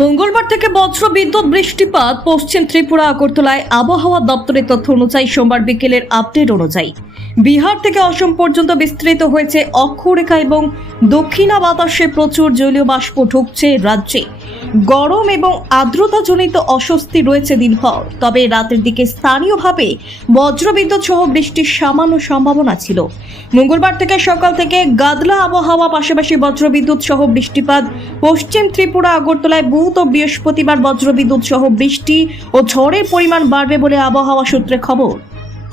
মঙ্গলবার থেকে বজ্র বিদ্যুৎ বৃষ্টিপাত পশ্চিম ত্রিপুরা, আগরতলায় আবহাওয়া দপ্তরের তথ্য অনুযায়ী সোমবার বিকেলের আপডেট অনুযায়ী। বিহার থেকে অসম পর্যন্ত বিস্তৃত হয়েছে অক্ষরেখা এবং দক্ষিণা বাতাসে প্রচুর জলীয় বাষ্প ঢুকছে রাজ্যে। গরম এবং আর্দ্রতাজনিত অস্বস্তি রয়েছে দিনভর। তবে রাতের দিকে স্থানীয়ভাবে বজ্রবিদ্যুৎ সহ বৃষ্টির সামান্য সম্ভাবনা ছিল। মঙ্গলবার থেকে সকাল থেকে গাদলা আবহাওয়া, পাশাপাশি বজ্রবিদ্যুৎ সহ বৃষ্টিপাত, পশ্চিম ত্রিপুরা, আগরতলায় বুধ ও বৃহস্পতিবার বজ্রবিদ্যুৎ সহ বৃষ্টি ও ঝড়ের পরিমাণ বাড়বে বলে আবহাওয়া সূত্রে খবর।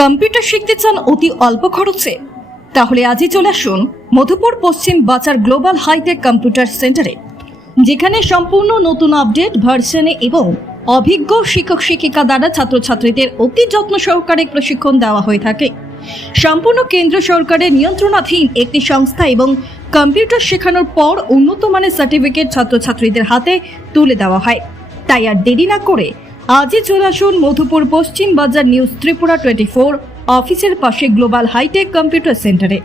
Computer শিখতে চান অতি অল্প খরচে? তাহলে আজই চলে আসুন মধুপুর পশ্চিম বাজার গ্লোবাল হাইটেক কম্পিউটার সেন্টারে, যেখানে সম্পূর্ণ নতুন আপডেট, ভার্সনে এবং অভিজ্ঞ শিক্ষক শিক্ষিকা দ্বারা ছাত্রছাত্রীদের অতি যত্ন সহকারে প্রশিক্ষণ দেওয়া হয়ে থাকে। সম্পূর্ণ কেন্দ্র সরকারের নিয়ন্ত্রণাধীন একটি সংস্থা এবং কম্পিউটার শেখানোর পর উন্নত মানের সার্টিফিকেট ছাত্রছাত্রীদের হাতে তুলে দেওয়া হয়। তাই আর দেরি না করে আজই চলে আসুন মধুপুর পশ্চিম বাজার নিউজ ত্রিপুরা টোয়েন্টি অফিসের পাশে গ্লোবাল হাইটেক কম্পিউটার সেন্টারে